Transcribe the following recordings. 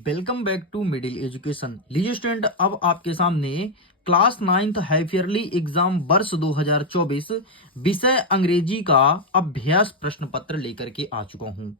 Welcome back to Middle Education. लीजिए student, अब आपके सामने class 9th half yearly exam वर्ष 2024 विषय अंग्रेजी का अभ्यास प्रश्न पत्र लेकर के आ चुका हूं।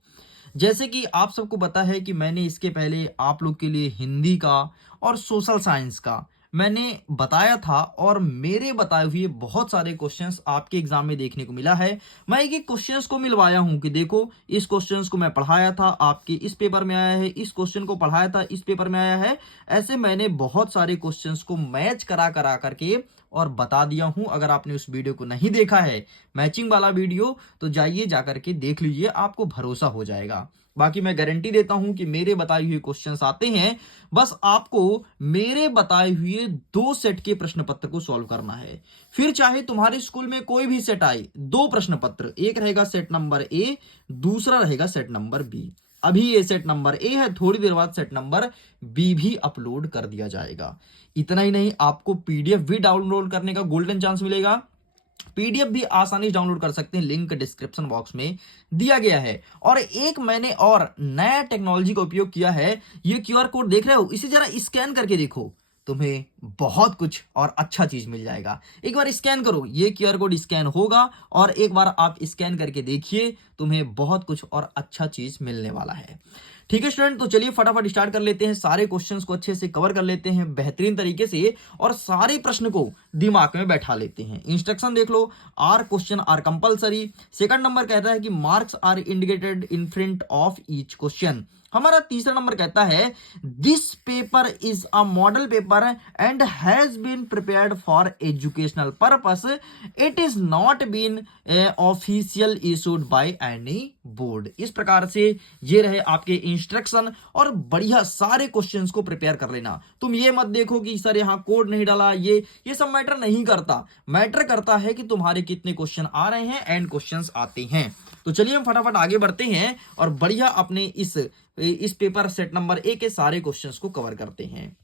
जैसे कि आप सबको पता है कि मैंने इसके पहले आप लोग के लिए हिंदी का और सोशल साइंस का मैंने बताया था और मेरे बताए हुए बहुत सारे क्वेश्चंस आपके एग्जाम में देखने को मिला है। मैं एक एक क्वेश्चंस को मिलवाया हूं कि देखो, इस क्वेश्चंस को मैं पढ़ाया था, आपके इस पेपर में आया है, इस क्वेश्चन को पढ़ाया था, इस पेपर में आया है। ऐसे मैंने बहुत सारे क्वेश्चंस को मैच करा करा करके और बता दिया हूं। अगर आपने उस वीडियो को नहीं देखा है, मैचिंग वाला वीडियो, तो जाइए जाकर के देख लीजिए, आपको भरोसा हो जाएगा। बाकी मैं गारंटी देता हूं कि मेरे बताए हुए क्वेश्चंस आते हैं, बस आपको मेरे बताए हुए 2 सेट के प्रश्न पत्र को सॉल्व करना है। फिर चाहे तुम्हारे स्कूल में कोई भी सेट आए, 2 प्रश्न पत्र, एक रहेगा सेट नंबर ए, दूसरा रहेगा सेट नंबर बी। अभी ये सेट नंबर ए है, थोड़ी देर बाद सेट नंबर बी भी अपलोड कर दिया जाएगा। इतना ही नहीं, आपको पीडीएफ भी डाउनलोड करने का गोल्डन चांस मिलेगा। पीडीएफ भी आसानी से डाउनलोड कर सकते हैं, लिंक डिस्क्रिप्शन बॉक्स में दिया गया है। और एक मैंने और नया टेक्नोलॉजी का उपयोग किया है। ये क्यूआर कोड देख रहे हो, इसे जरा स्कैन करके देखो, तुम्हें बहुत कुछ और अच्छा चीज मिल जाएगा। एक बार स्कैन करो, ये क्यूआर कोड स्कैन होगा और एक बार आप स्कैन करके देखिए, तुम्हें बहुत कुछ और अच्छा चीज मिलने वाला है। ठीक है स्टूडेंट, तो चलिए फटाफट स्टार्ट कर लेते हैं। सारे क्वेश्चंस को अच्छे से कवर कर लेते हैं बेहतरीन तरीके से और सारे प्रश्न को दिमाग में बैठा लेते हैं। इंस्ट्रक्शन देख लो, all question are compulsory. Second number कहता है कि marks are indicated in front of each question. हमारा तीसरा नंबर कहता है this paper is a model paper and has been prepared for educational purpose, it is not been official issued by any board. इस प्रकार से ये रहे आपके इंस्ट्रक्शन और बढ़िया सारे क्वेश्चंस को प्रिपेयर कर लेना। तुम ये मत देखो कि सर यहाँ कोड नहीं डाला, ये सब मैटर नहीं करता। मैटर करता है कि तुम्हारे कितने क्वेश्चन आ रहे हैं, एंड क्वेश्चंस आते हैं। तो चलिए हम फटाफट आगे बढ़ते हैं और बढ़िया अपने इस पेपर सेट नंबर ए के सारे क्वेश्चंस को कवर करते हैं।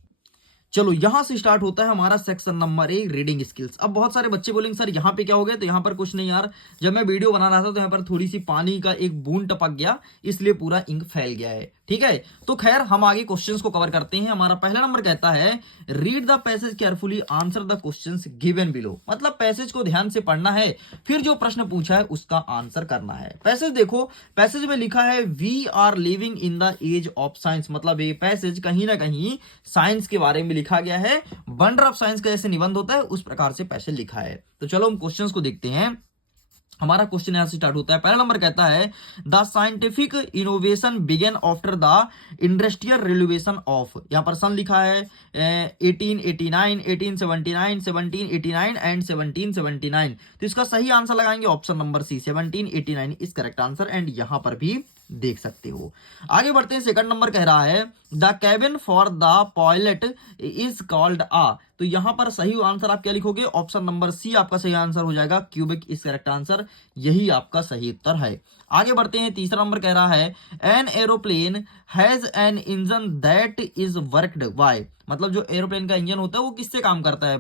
चलो यहां से स्टार्ट होता है हमारा सेक्शन नंबर 1, रीडिंग स्किल्स। अब बहुत सारे बच्चे बोलेंगे सर यहाँ पे क्या हो गया, तो यहाँ पर कुछ नहीं यार, जब मैं वीडियो बना रहा था तो यहाँ पर थोड़ी सी पानी का एक बूंद टपक गया, इसलिए पूरा इंक फैल गया है। ठीक है, तो खैर हम आगे क्वेश्चंस को कवर करते हैं। हमारा पहला नंबर कहता है read the passage carefully, answer the questions given below. मतलब पैसेज को ध्यान से पढ़ना है, फिर जो प्रश्न पूछा है उसका आंसर करना है। पैसेज देखो, पैसेज में लिखा है we are living in the age of science. मतलब ये पैसेज कहीं ना कहीं साइंस के बारे में लिखा गया है। वंडर ऑफ साइंस का जैसे निबंध होता है उस प्रकार से पैसेज लिखा है। तो चलो हम क्वेश्चंस को देखते हैं। हमारा क्वेश्चन यहां से स्टार्ट होता है। पहला नंबर कहता है the scientific innovation began after the industrial revolution of. यहां पर सन लिखा है 1889, 1879, 1789 एंड 1779। तो इसका सही आंसर लगाएंगे option number C, 1789 is correct answer. And यहां पर भी देख सकते हो। आगे बढ़ते हैं, सेकंड नंबर कह रहा है the cabin for the pilot is called आ। तो यहां पर सही आंसर आप क्या लिखोगे, ऑप्शन नंबर सी आपका सही आंसर हो जाएगा, क्यूबिक इज करेक्ट आंसर। यही आपका सही उत्तर है। आगे बढ़ते हैं, तीसरा नंबर कह रहा है an aeroplane has an engine that is worked by. मतलब जो एरोप्लेन का इंजन होता है वो किससे काम करता है,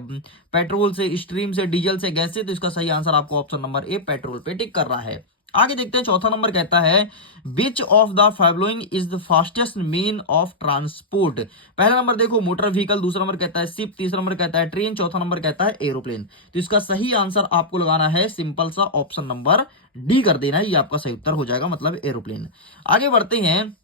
पेट्रोल से, स्ट्रीम से, डीजल से, गैस से। तो इसका सही आंसर आपको ऑप्शन नंबर ए पेट्रोल पे टिक कर रहा है। आगे देखते हैं, चौथा नंबर कहता है which of the following is the fastest mean of transport. पहला नंबर देखो मोटर व्हीकल, दूसरा नंबर कहता है शिप, तीसरा नंबर कहता है ट्रेन, चौथा नंबर कहता है एरोप्लेन। तो इसका सही आंसर आपको लगाना है सिंपल सा ऑप्शन नंबर डी कर देना है, ये आपका सही उत्तर हो जाएगा, मतलब एरोप्लेन। आगे बढ़ते हैं,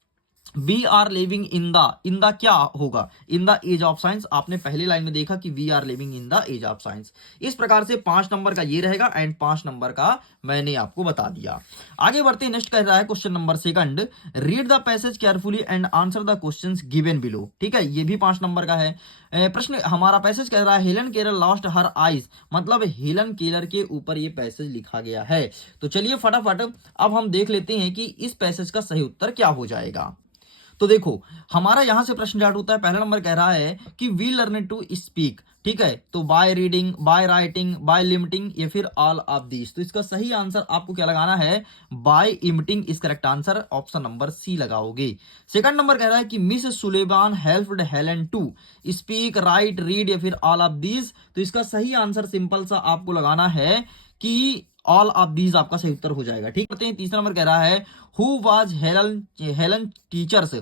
we are living in the क्या होगा, in the age of science. आपने पहली लाइन में देखा कि we are living in the age of science. इस प्रकार से 5 नंबर का ये रहेगा एंड 5 नंबर का मैंने आपको बता दिया। आगे बढ़ते हैं, नेक्स्ट कह रहा है question number second read the passage carefully and answer the questions given below. ठीक है, ये भी 5 नंबर का है। प्रश्न हमारा पैसेज कह रहा है Helen Keller lost her eyes. मतलब हेलन केलर के ऊपर ये पैसेज लिखा गया है। तो चलिए फटाफट अब हम देख लेते हैं कि इस पैसेज का सही उत्तर क्या हो जाएगा। तो देखो हमारा यहां से प्रश्न स्टार्ट होता है। पहला नंबर कह रहा है कि वी लर्न टू स्पीक। ठीक है, तो by reading, by writing, by limiting या फिर ऑल ऑफ दीस। तो इसका सही आंसर आपको क्या लगाना है, by emitting is correct answer, option number C लगाओगे। सेकंड नंबर कह रहा है कि Miss Sullivan helped Helen to speak, write, read या फिर ऑल ऑफ दीज। तो इसका सही आंसर सिंपल सा आपको लगाना है कि ऑल ऑफ दीज आपका सही उत्तर हो जाएगा। ठीक है, तीसरा नंबर कह रहा है हु वाज हेलन टीचर्स।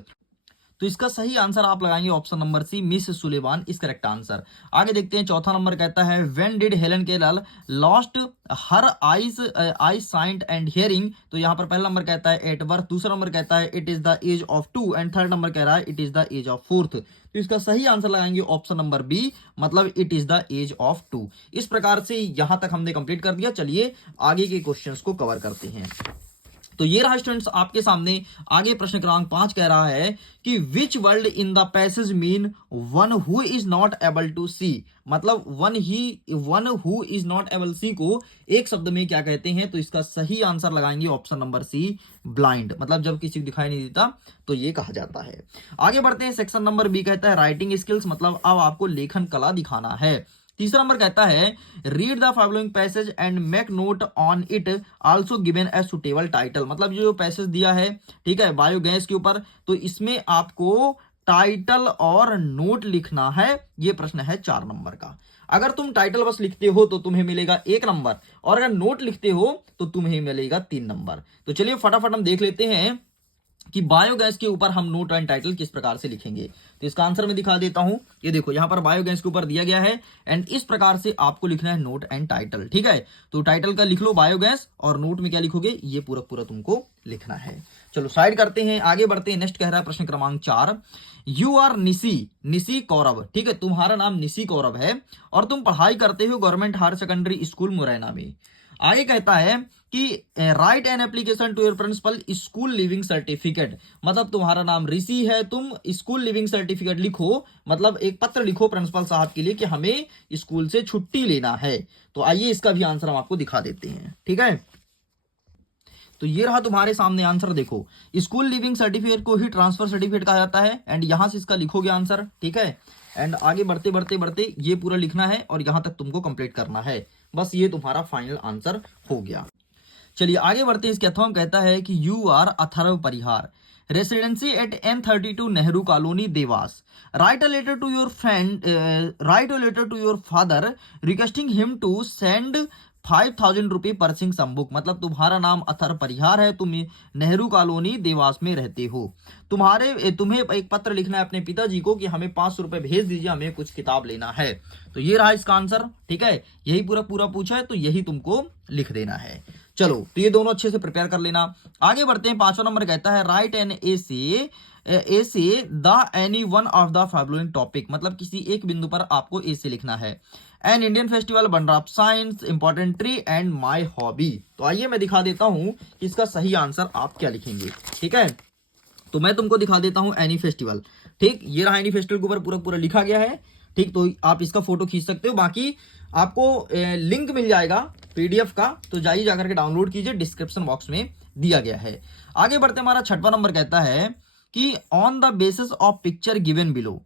तो इसका सही आंसर आप लगाएंगे option number C, miss Suleman is correct answer. आगे देखते हैं, चौथा नंबर कहता है when did Helen Keller lost her I site and hearing. तो यहाँ पर पहला नंबर कहता है एट बर्थ, दूसरा नंबर कहता है it is the age of 2 and third number कह रहा है it is the age of 4th। तो इसका सही आंसर लगाएंगे ऑप्शन नंबर बी, मतलब it is the age of 2। इस प्रकार से यहां तक हमने कंप्लीट कर दिया। चलिए आगे के क्वेश्चंस को कवर करते हैं। तो ये रहा स्टूडेंट्स आपके सामने। आगे प्रश्न क्रमांक 5 कह रहा है कि which word in the passage mean one who is not able to see. मतलब one who is not able see को एक शब्द में क्या कहते हैं। तो इसका सही आंसर लगाएंगे ऑप्शन नंबर सी, ब्लाइंड। मतलब जब किसी को दिखाई नहीं देता तो ये कहा जाता है। आगे बढ़ते हैं, सेक्शन नंबर बी कहता है राइटिंग स्किल्स, मतलब अब आपको लेखन कला दिखाना है। तीसरा नंबर कहता है read the following passage and make note on it also given a suitable title. मतलब जो पैसेज दिया है, ठीक है, बायोगैस के ऊपर, तो इसमें आपको टाइटल और नोट लिखना है। ये प्रश्न है 4 नंबर का। अगर तुम टाइटल बस लिखते हो तो तुम्हें मिलेगा 1 नंबर, और अगर नोट लिखते हो तो तुम्हें मिलेगा 3 नंबर। तो चलिए फटाफट हम देख लेते हैं कि बायोगैस के ऊपर हम नोट एंड टाइटल किस प्रकार से लिखेंगे। तो इसका आंसर मैं दिखा देता हूं। ये देखो यहां पर बायोगैस के ऊपर दिया गया है एंड इस प्रकार से आपको लिखना है नोट एंड टाइटल, ठीक है। तो टाइटल का लिख लो बायोगैस, और नोट में क्या लिखोगे ये पूरा पूरा तुमको लिखना है। चलो साइड करते हैं, आगे बढ़ते हैं। नेक्स्ट कह रहा है प्रश्न क्रमांक 4, यू आर निशी कौरव, ठीक है, तुम्हारा नाम निशी कौरव है और तुम पढ़ाई करते हो government higher secondary school Morena में। आगे कहता है कि write an application to your principal school living certificate. मतलब तुम्हारा नाम ऋषि है, तुम स्कूल लिविंग सर्टिफिकेट लिखो, मतलब एक पत्र लिखो प्रिंसिपल साहब के लिए कि हमें स्कूल से छुट्टी लेना है। तो आइए इसका भी आंसर हम आपको दिखा देते हैं, ठीक है। तो ये रहा तुम्हारे सामने आंसर, देखो स्कूल लिविंग सर्टिफिकेट को ही ट्रांसफर सर्टिफिकेट कहा जाता है एंड यहां से इसका लिखोगे आंसर, ठीक है। एंड आगे बढ़ते बढ़ते बढ़ते ये पूरा लिखना है और यहां तक तुमको कंप्लीट करना है। बस ये तुम्हारा फाइनल आंसर हो गया। चलिए आगे बढ़ते हैं। इसके अथवा कहता है कि you are Atharva Parihar, residency at N32 Nehru colony Dewas, write a letter to your friend, write a letter to your father requesting him to send 5000 रुपये पर सिंह संबुक। मतलब तुम्हारा नाम अथर्व परिहार है, तुम नेहरू कॉलोनी देवास में रहते हो, तुम्हें एक पत्र लिखना है अपने पिताजी को कि हमें 500 रुपए भेज दीजिए, हमें कुछ किताब लेना है। तो ये रहा इसका आंसर, ठीक है। यही पूरा पूरा पूछा है तो यही तुमको लिख देना है। चलो तो ये दोनों अच्छे से प्रिपेयर कर लेना। आगे बढ़ते हैं, 5वां नंबर कहता है राइट एन ऐसे the any one of the following topic. मतलब किसी एक बिंदु पर आपको ऐसे लिखना है। An Indian festival, wonder of science, important tree and my hobby. तो आइए मैं दिखा देता हूं कि इसका सही आंसर आप क्या लिखेंगे, ठीक है। तो मैं तुमको दिखा देता हूं एनी फेस्टिवल, ठीक। ये रहा एनी फेस्टिवल के ऊपर पूरा पूरा लिखा गया है, ठीक। तो आप इसका फोटो खींच सकते हो, बाकी आपको लिंक मिल जाएगा PDF का, तो जाइए जाकर के डाउनलोड कीजिए, डिस्क्रिप्शन बॉक्स में दिया गया है। आगे बढ़ते हमारा 6वां नंबर कहता है कि on the basis of picture given below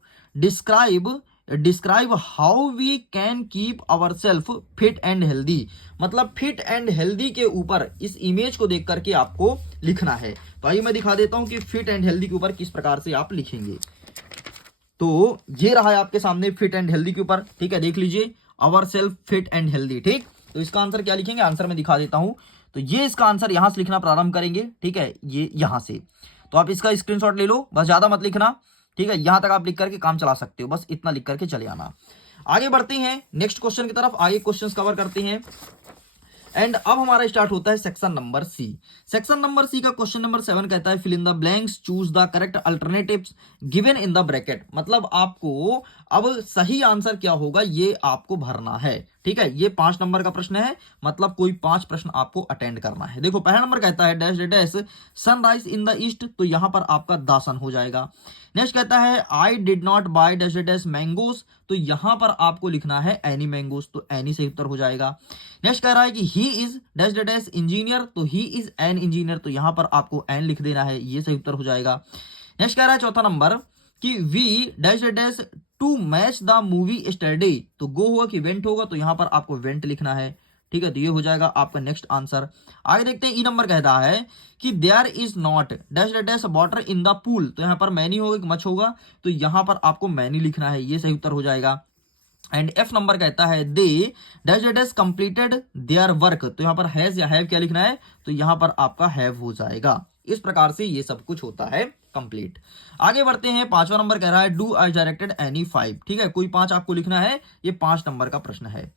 describe how we can keep our self fit and healthy. मतलब फिट एंड हेल्दी के ऊपर इस इमेज को देख करके आपको लिखना है। तो आइए मैं दिखा देता हूं कि फिट एंड हेल्दी के ऊपर किस प्रकार से आप लिखेंगे। तो ये रहा है आपके सामने फिट एंड हेल्दी के ऊपर, ठीक है। देख लीजिए our self fit and healthy, ठीक। तो इसका आंसर क्या लिखेंगे, आंसर मैं दिखा देता हूं। तो ये इसका आंसर यहां से लिखना प्रारंभ करेंगे, ठीक है, ये यहां से। तो आप इसका स्क्रीनशॉट ले लो, बस ज्यादा मत लिखना, ठीक है। यहां तक आप लिख करके काम चला सकते हो, बस इतना लिख करके चले आना। आगे बढ़ते हैं नेक्स्ट क्वेश्चन की तरफ, आगे क्वेश्चंस कवर करते हैं। एंड अब हमारा स्टार्ट होता है section number C. Section number C का क्वेश्चन नंबर 7 कहता है fill in the blanks, choose the correct alternatives given in the bracket. मतलब आपको अब सही आंसर क्या होगा ये आपको भरना है, ठीक है। ये 5 नंबर का प्रश्न है, मतलब कोई 5 प्रश्न आपको अटेंड करना है। देखो पहला नंबर कहता है dash dash sunrise in the east, तो यहां पर आपका दासन हो जाएगा। नेक्स्ट कहता है I did not by dash dash mangoes, तो यहां पर आपको लिखना है एनी मैंगोस, तो एनी सही उत्तर हो जाएगा। नेक्स्ट कह रहा है कि he is dash dash engineer, तो ही इज एन इंजीनियर, तो यहां पर आपको एन लिख देना है, ये सही उत्तर हो जाएगा। नेक्स्ट कह रहा है चौथा नंबर कि we dash dash to match the movie study, तो गो होगा कि वेंट होगा, तो यहां पर आपको वेंट लिखना है, ठीक है। तो ये हो जाएगा आपका नेक्स्ट आंसर। आगे देखते हैं ई नंबर कहता है कि there is not dash dash water in the pool, तो यहां पर मैनी होगा कि मच होगा, तो यहां पर आपको मैनी लिखना है, ये सही उत्तर हो जाएगा। एंड एफ नंबर कहता है they dash dash completed their work, तो यहां पर हैज या हैव क्या लिखना है, तो यहां पर आपका हैव हो जाएगा। इस प्रकार से ये सब कुछ होता है कंप्लीट। आगे बढ़ते हैं, 5वां नंबर कह रहा है डू आई डायरेक्टेड एनी 5, ठीक है, कोई 5 आपको लिखना है, ये 5 नंबर का प्रश्न है।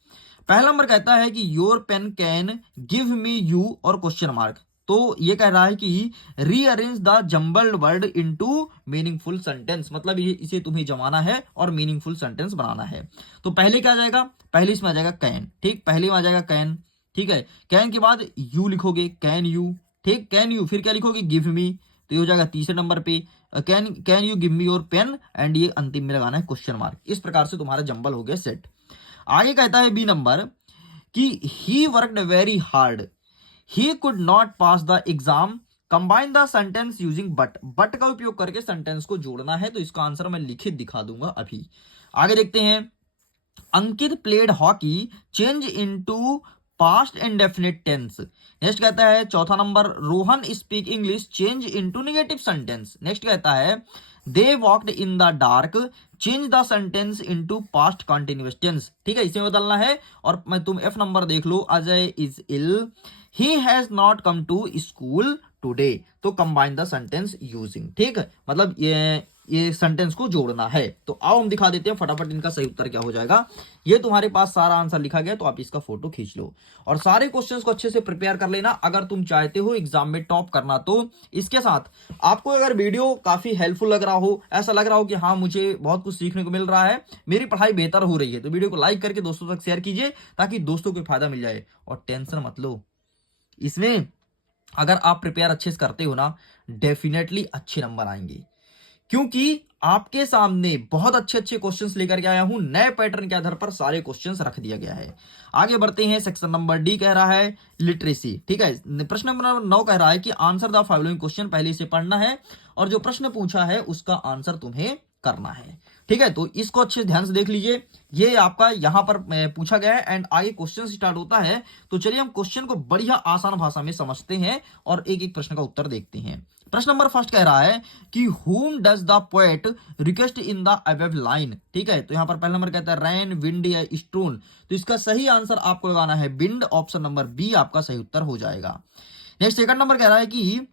पहला नंबर कहता है कि your pen can give me you और क्वेश्चन मार्क, तो ये कह रहा है कि rearrange the jumbled word into meaningful sentence, मतलब ये इसे तुम्हें जमाना है और मीनिंगफुल सेंटेंस बनाना है। तो पहले क्या आ जाएगा, पहले इसमें आ जाएगा कैन, ठीक, पहले में आ जाएगा कैन, ठीक है, कैन के बाद यू लिखोगे, कैन यू, ठीक, कैन यू, फिर क्या लिखोगे, गिव मी, तो ये हो जाएगा तीसरे नंबर पे, can you give me your pen, and ये अंतिम में लगाना है क्वेश्चन मार्क। इस प्रकार से तुम्हारा जंबल हो गया सेट। आगे कहता है बी नंबर कि he worked very hard, he could not pass the exam, combine the sentence using but का उपयोग करके सेंटेंस को जोड़ना है, तो इसका आंसर मैं लिखित दिखा दूंगा अभी। आगे देखते हैं, Ankit played hockey, change into past indefinite tense. Next कहता है चौथा number, Rohan speak English, change into negative sentence. Next कहता है they walked in the dark, change the sentence into past continuous tense, ठीक है, इसमें बदलना है। और मैं तुम एफ नंबर देख लो, Ajay is ill, he has not come to school today, तो कंबाइन द सेंटेंस यूजिंग, ठीक है, मतलब ये सेंटेंस को जोड़ना है। तो आओ हम दिखा देते हैं फटाफट इनका सही उत्तर क्या हो जाएगा। ये तुम्हारे पास सारा आंसर लिखा गया, तो आप इसका फोटो खींच लो और सारे क्वेश्चंस को अच्छे से प्रिपेयर कर लेना अगर तुम चाहते हो एग्जाम में टॉप करना। तो इसके साथ आपको अगर वीडियो काफी हेल्पफुल लग रहा हो, ऐसा लग रहा हो कि हाँ मुझे बहुत कुछ सीखने को मिल रहा है, मेरी पढ़ाई बेहतर हो रही है, तो वीडियो को लाइक करके दोस्तों तक शेयर कीजिए ताकि दोस्तों को फायदा मिल जाए। और टेंशन मत लो, इसमें अगर आप प्रिपेयर अच्छे से करते हो ना, डेफिनेटली अच्छे नंबर आएंगे, क्योंकि आपके सामने बहुत अच्छे अच्छे क्वेश्चंस लेकर के आया हूं, नए पैटर्न के आधार पर सारे क्वेश्चंस रख दिया गया है। आगे बढ़ते हैं, सेक्शन नंबर डी कह रहा है लिटरेसी, ठीक है, प्रश्न नंबर 9 कह रहा है कि आंसर द फॉलोइंग क्वेश्चन, पहले से पढ़ना है और जो प्रश्न पूछा है उसका आंसर तुम्हें करना है, ठीक है। तो इसको अच्छे ध्यान से देख लीजिए, ये आपका यहां पर पूछा गया है एंड आगे क्वेश्चन स्टार्ट होता है। तो चलिए हम क्वेश्चन को बढ़िया आसान भाषा में समझते हैं और एक एक प्रश्न का उत्तर देखते हैं। प्रश्न नंबर फर्स्ट कह रहा है कि whom does the poet request in the above line, ठीक है, तो यहां पर पहला नंबर कहता है रैन, विंड या स्टोन, तो इसका सही आंसर आपको लगाना है विंड, ऑप्शन नंबर बी आपका सही उत्तर हो जाएगा। नेक्स्ट सेकंड नंबर कह रहा है कि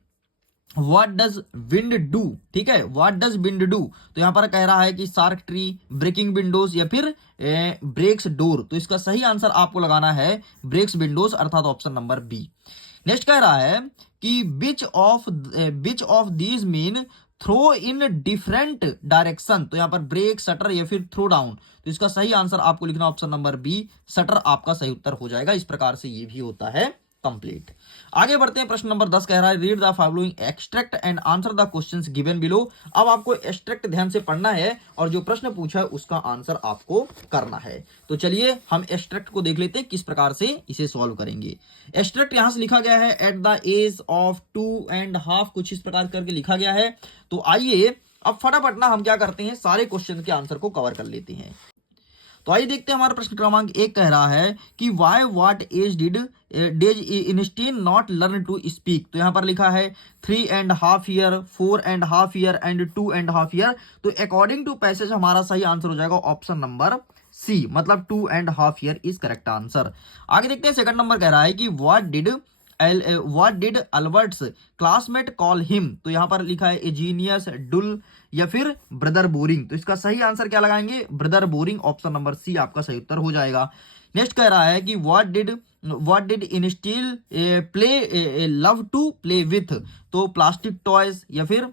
व्हाट डज विंड डू, ठीक है, व्हाट डज विंड डू, तो यहां पर कह रहा है कि शार्क ट्री, ब्रेकिंग विंडोज या फिर ब्रेक्स डोर, तो इसका सही आंसर आपको लगाना है ब्रेक्स विंडोज अर्थात ऑप्शन नंबर बी। नेक्स्ट कह रहा है कि which of these mean throw in different direction, तो यहां पर ब्रेक, शटर या फिर थ्रो डाउन, तो इसका सही आंसर आपको लिखना ऑप्शन नंबर बी, शटर आपका सही उत्तर हो जाएगा। इस प्रकार से ये भी होता है कंप्लीट। आगे बढ़ते हैं, प्रश्न नंबर 10 कह रहा है read the following extract and answer the questions given below. अब आपको एक्सट्रैक्ट ध्यान से पढ़ना है और जो प्रश्न पूछा है उसका आंसर आपको करना है। तो चलिए हम एक्सट्रैक्ट को देख लेते हैं किस प्रकार से इसे सॉल्व करेंगे। एक्सट्रैक्ट यहां से लिखा गया है एट द एज ऑफ 2.5, कुछ इस प्रकार करके लिखा गया है। तो आइए अब फटाफट ना हम क्या करते हैं, सारे क्वेश्चन के आंसर को कवर कर लेते हैं। तो आइए देखते हैं, हमारा प्रश्न क्रमांक 1 कह रहा है कि why what age did Einstein not learn to speak, तो यहां पर लिखा है 3.5 ईयर, 4.5 ईयर एंड 2.5 ईयर, तो अकॉर्डिंग टू पैसेज हमारा सही आंसर हो जाएगा ऑप्शन नंबर सी, मतलब 2.5 ईयर इज करेक्ट आंसर। आगे देखते हैं, सेकंड नंबर कह रहा है कि what did Albert's classmate call him, तो यहां पर लिखा है ए जीनियस, डुल या फिर ब्रदर बोरिंग, तो इसका सही आंसर क्या लगाएंगे, brother boring, option number C आपका सही उत्तर हो जाएगा। नेक्स्ट कह रहा है कि what did instil play love to play with, तो प्लास्टिक टॉयज या फिर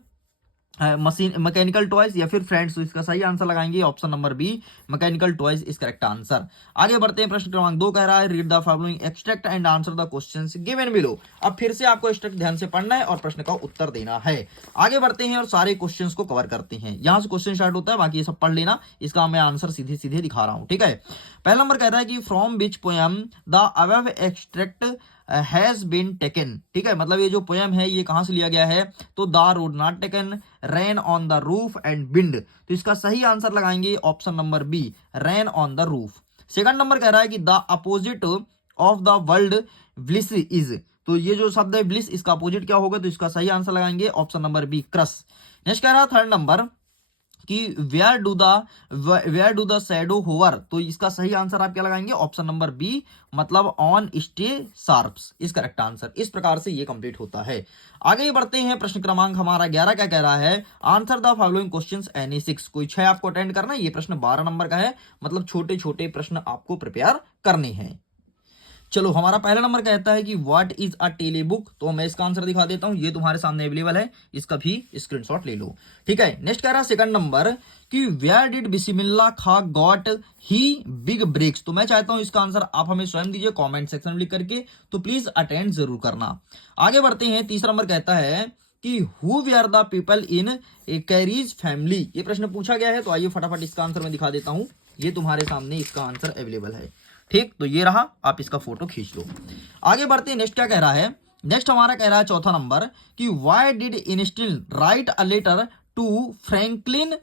मशीन, मैकेनिकल टॉयज या फिर फ्रेंड्स, तो इसका सही आंसर लगाएंगे option number B, mechanical toys is correct answer. आगे बढ़ते हैं, प्रश्न क्रमांक 2 कह रहा है read the following extract and answer the questions given below. अब फिर से आपको एक्सट्रैक्ट ध्यान से पढ़ना है और प्रश्न का उत्तर देना है। आगे बढ़ते हैं और सारे क्वेश्चंस को कवर करते हैं। यहां से क्वेश्चन स्टार्ट होता है, बाकी ये सब पढ़ लेना, इसका मैं आंसर सीधे सीधे दिखा रहा हूं, ठीक है। पहला नंबर कहता है कि from which poem the above extract has been taken, ठीक है, मतलब ये जो पोएम है ये कहां से लिया गया है, तो the road not taken, rain on the roof and wind, तो इसका सही आंसर लगाएंगे option number B, rain on the roof. Second number कह रहा है कि the opposite of the world bliss is, तो ये जो शब्द है ब्लिस, इसका अपोजिट क्या होगा, तो इसका सही आंसर लगाएंगे option number B, cross. Next कह रहा है थर्ड नंबर कि where do the shadow hover, तो इसका सही आंसर आप क्या लगाएंगे, ऑप्शन नंबर बी, मतलब on stay sharps, is correct answer. इस प्रकार से ये कंप्लीट होता है। आगे बढ़ते हैं, प्रश्न क्रमांक हमारा 11 क्या कह रहा है, answer the following questions any 6, कोई 6 आपको अटेंड करना है। ये प्रश्न 12 नंबर का है, मतलब छोटे छोटे प्रश्न आपको प्रिपेयर करने हैं। चलो, हमारा पहला नंबर कहता है कि what is a telebook, तो मैं इसका आंसर दिखा देता हूं, ये तुम्हारे सामने अवेलेबल है, इसका भी स्क्रीनशॉट ले लो। ठीक है, नेक्स्ट कह रहा है सेकंड नंबर कि वेयर डिड बिस्मिल्लाह खा गॉट ही बिग ब्रेक्स, तो मैं चाहता हूं इसका आंसर आप हमें स्वयं दीजिए कमेंट सेक्शन में लिख करके, तो प्लीज अटेंड जरूर करना। आगे बढ़ते हैं, तीसरा नंबर कहता है कि who were the people in a carries family, ये प्रश्न पूछा गया है, तो आइए फटाफट इसका आंसर मैं दिखा देता हूं, ये तुम्हारे सामने इसका आंसर अवेलेबल है। ठीक, तो ये रहा, आप इसका फोटो खींच लो। आगे बढ़ते हैं, नेक्स्ट क्या कह रहा है, नेक्स्ट हमारा कह रहा है चौथा नंबर कि why did Einstein write a letter to Franklin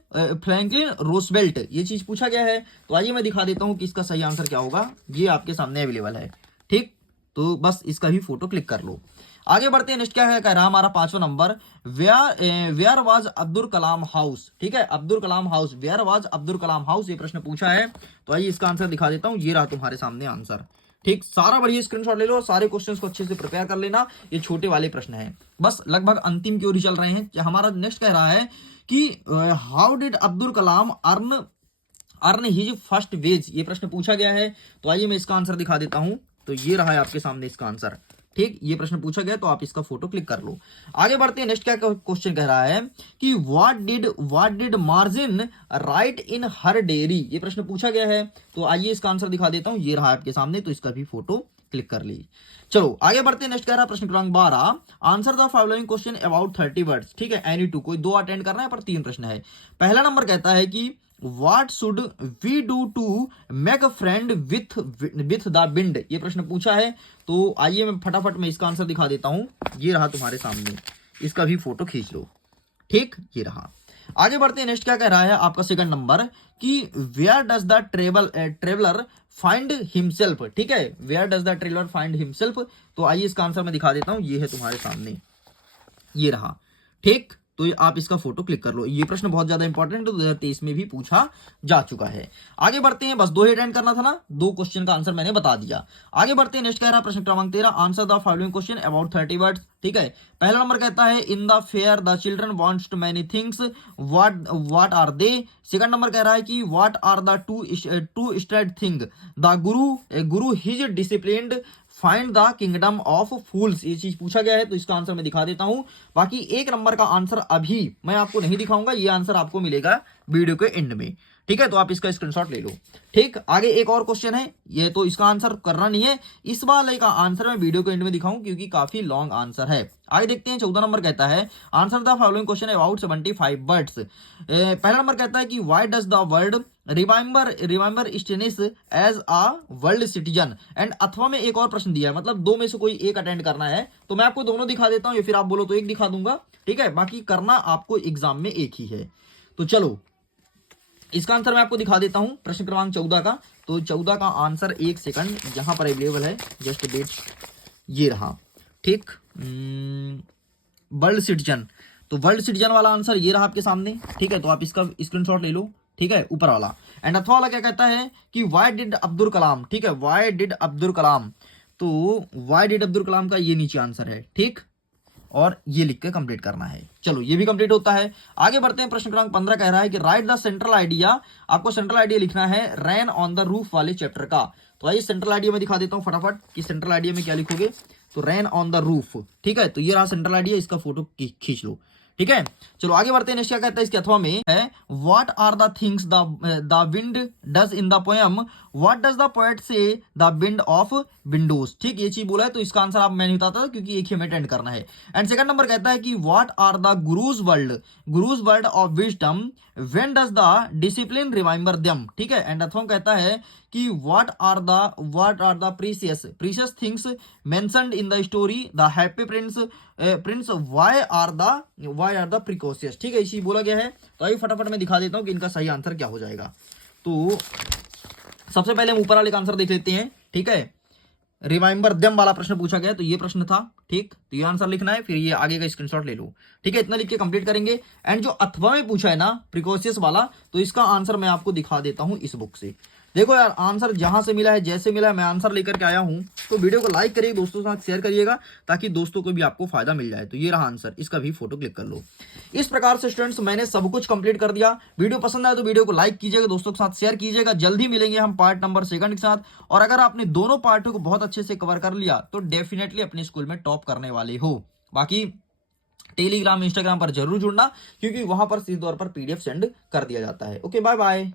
Roosevelt, ये चीज पूछा गया है, तो आइए मैं दिखा देता हूं कि इसका सही आंसर क्या होगा, ये आपके सामने अवेलेबल है। ठीक, तो बस इसका भी फोटो क्लिक कर लो। आगे बढ़ते हैं, नेक्स्ट क्या है, कह रहा है हमारा पांचवा number, where was Abdul Kalam house. ठीक है, Abdul Kalam house, where was Abdul Kalam house, ये प्रश्न पूछा है, तो आइए इसका आंसर दिखा देता हूं, ये रहा तुम्हारे सामने आंसर। ठीक, सारा बढ़िया स्क्रीनशॉट ले लो और सारे क्वेश्चंस को अच्छे से प्रिपेयर कर लेना, ये छोटे वाले प्रश्न हैं, बस लगभग अंतिम की ओर ही चल रहे हैं। हमारा नेक्स्ट कह रहा है कि how did Abdul Kalam earn his first wages, ये प्रश्न पूछा गया है, तो आइए मैं इसका आंसर दिखा देता हूं, तो ये रहा है आपके सामने इसका आंसर। ठीक, ये प्रश्न पूछा गया, तो आप इसका फोटो क्लिक कर लो। आगे बढ़ते हैं, नेक्स्ट क्या क्वेश्चन कह रहा है कि what did margin right in her dairy, ये प्रश्न पूछा गया है, तो आइए इसका आंसर दिखा देता हूं, ये रहा आपके सामने, तो इसका भी फोटो क्लिक कर ली। चलो आगे बढ़ते हैं, नेक्स्ट कह रहा है प्रश्न क्रमांक 12, answer the following question about 30 words. ठीक है, एनी टू, कोई 2 अटेंड करना है, पर 3 प्रश्न है। पहला नंबर कहता है कि What should we do to make a friend with the wind, ये प्रश्न पूछा है, तो आइए मैं फटाफट में इसका आंसर दिखा देता हूं, ये रहा तुम्हारे सामने, इसका भी फोटो खींच लो। ठीक, ये रहा। आगे बढ़ते हैं, नेक्स्ट क्या कह रहा है आपका सेकंड नंबर कि where does the traveller find himself. ठीक है, where does the traveller find himself, तो आइए इसका आंसर मैं दिखा देता हूं, ये है तुम्हारे सामने, ये रहा। ठीक, तो आप इसका फोटो क्लिक कर लो, ये प्रश्न बहुत ज्यादा इंपॉर्टेंट है, 2023 में भी पूछा जा चुका है। आगे बढ़ते हैं, बस 2 ही अटेंड करना था ना, 2 क्वेश्चन का आंसर मैंने बता दिया। आगे बढ़ते हैं, नेक्स्ट कह रहा है प्रश्न क्रमांक 13, answer the following question about 30 words. ठीक है, पहला नंबर कहता है in the fair the children wants too many things, what are they. Second number कह रहा है कि what are the two straight thing, the guru his disciplined, find the kingdom of fools, ये चीज पूछा गया है, तो इसका आंसर मैं दिखा देता हूं। बाकी 1 नंबर का आंसर अभी मैं आपको नहीं दिखाऊंगा, ये आंसर आपको मिलेगा वीडियो के एंड में। ठीक है, तो आप इसका स्क्रीनशॉट ले लो। ठीक, आगे एक और क्वेश्चन है, ये तो इसका आंसर करना नहीं है, इस वाले का आंसर मैं वीडियो के एंड में दिखाऊं, क्योंकि काफी लॉन्ग आंसर है। आगे देखते हैं, 14 नंबर कहता है answer the following question about 75 words. पहला नंबर कहता है कि why does the world remember Einstein as a world citizen, and अथवा में एक और प्रश्न दिया है, मतलब 2 में से कोई एक अटेंड करना है, तो मैं आपको दोनों दिखा देता हूं, या फिर आप बोलो तो एक दिखा दूंगा। ठीक है, बाकी करना आपको एग्जाम में एक ही है। तो चलो, इसका आंसर मैं आपको दिखा देता हूं, प्रश्न क्रमांक 14 का, तो 14 का आंसर 1 सेकंड यहां पर अवेलेबल है, जस्ट वेट, ये रहा। ठीक, वर्ल्ड सिटीजन, तो वर्ल्ड सिटीजन वाला आंसर ये रहा आपके सामने। ठीक है, तो आप इसका स्क्रीनशॉट ले लो। ठीक है, ऊपर वाला। एंड अथवा वाला क्या कहता है कि व्हाई डिड अब्दुल कलाम। ठीक है, व्हाई डिड अब्दुल कलाम, तो व्हाई डिड अब्दुल कलाम का ये नीचे आंसर है। ठीक, और ये लिख के कंप्लीट करना है। चलो, ये भी कंप्लीट होता है। आगे बढ़ते हैं, प्रश्न क्रमांक 15 कह रहा है कि राइट द सेंट्रल आइडिया, आपको सेंट्रल आइडिया लिखना है रैन ऑन द रूफ वाले चैप्टर का। तो आइए सेंट्रल आइडिया में दिखा देता हूं फटाफट कि सेंट्रल आइडिया में क्या लिखोगे, तो रैन ऑन द रूफ। ठीक है, तो ये रहा सेंट्रल आइडिया, इसका फोटो खींच लो। ठीक है, चलो आगे बढ़ते हैं, नेक्स्ट क्या कहता है इसके अथवा में है what are the things the wind does in the poem, what does the poet say the wind of windows. ठीक, ये चीज बोला है, तो इसका आंसर आप मैं नहीं बताता क्योंकि एक ही हमें अटेंड करना है। एंड सेकंड नंबर कहता है कि what are the gurus world of wisdom, when does the discipline remember them. ठीक है, एंड अथवा कहता है कि what are the precious things mentioned in the story the happy prince why are the precocious. ठीक है, इसी बोला गया है, तो आइए फटाफट मैं दिखा देता हूं कि इनका सही आंसर क्या हो जाएगा। तो सबसे पहले हम ऊपर वाले का आंसर देख लेते हैं। ठीक है, रिमेंबर देम वाला प्रश्न पूछा गया, तो ये प्रश्न था। ठीक, तो ये आंसर लिखना है, फिर ये आगे का स्क्रीनशॉट ले लो। ठीक है, इतना लिख के कंप्लीट करेंगे। एंड जो अथवा में पूछा है ना प्रिकॉशियस वाला, तो इसका आंसर मैं आपको दिखा देता हूं इस बुक से। देखो यार, आंसर जहां से मिला है, जैसे मिला है, मैं आंसर लेकर के आया हूं। तो वीडियो को लाइक करिए, दोस्तों के साथ शेयर करिएगा, ताकि दोस्तों को भी आपको फायदा मिल जाए। तो ये रहा आंसर, इसका भी फोटो क्लिक कर लो। इस प्रकार से स्टूडेंट्स मैंने सब कुछ कंप्लीट कर दिया। वीडियो पसंद आए तो वीडियो को लाइक कीजिएगा, दोस्तों के साथ शेयर कीजिएगा। जल्दी मिलेंगे हम पार्ट नंबर 2 के साथ। और अगर आपने दोनों पार्टों को बहुत अच्छे से कवर कर लिया तो डेफिनेटली अपने स्कूल में टॉप करने वाले हो। बाकी टेलीग्राम इंस्टाग्राम पर जरूर जुड़ना, क्योंकि वहां पर सीधे तौर पर पीडीएफ सेंड कर दिया जाता है। Okay, bye bye.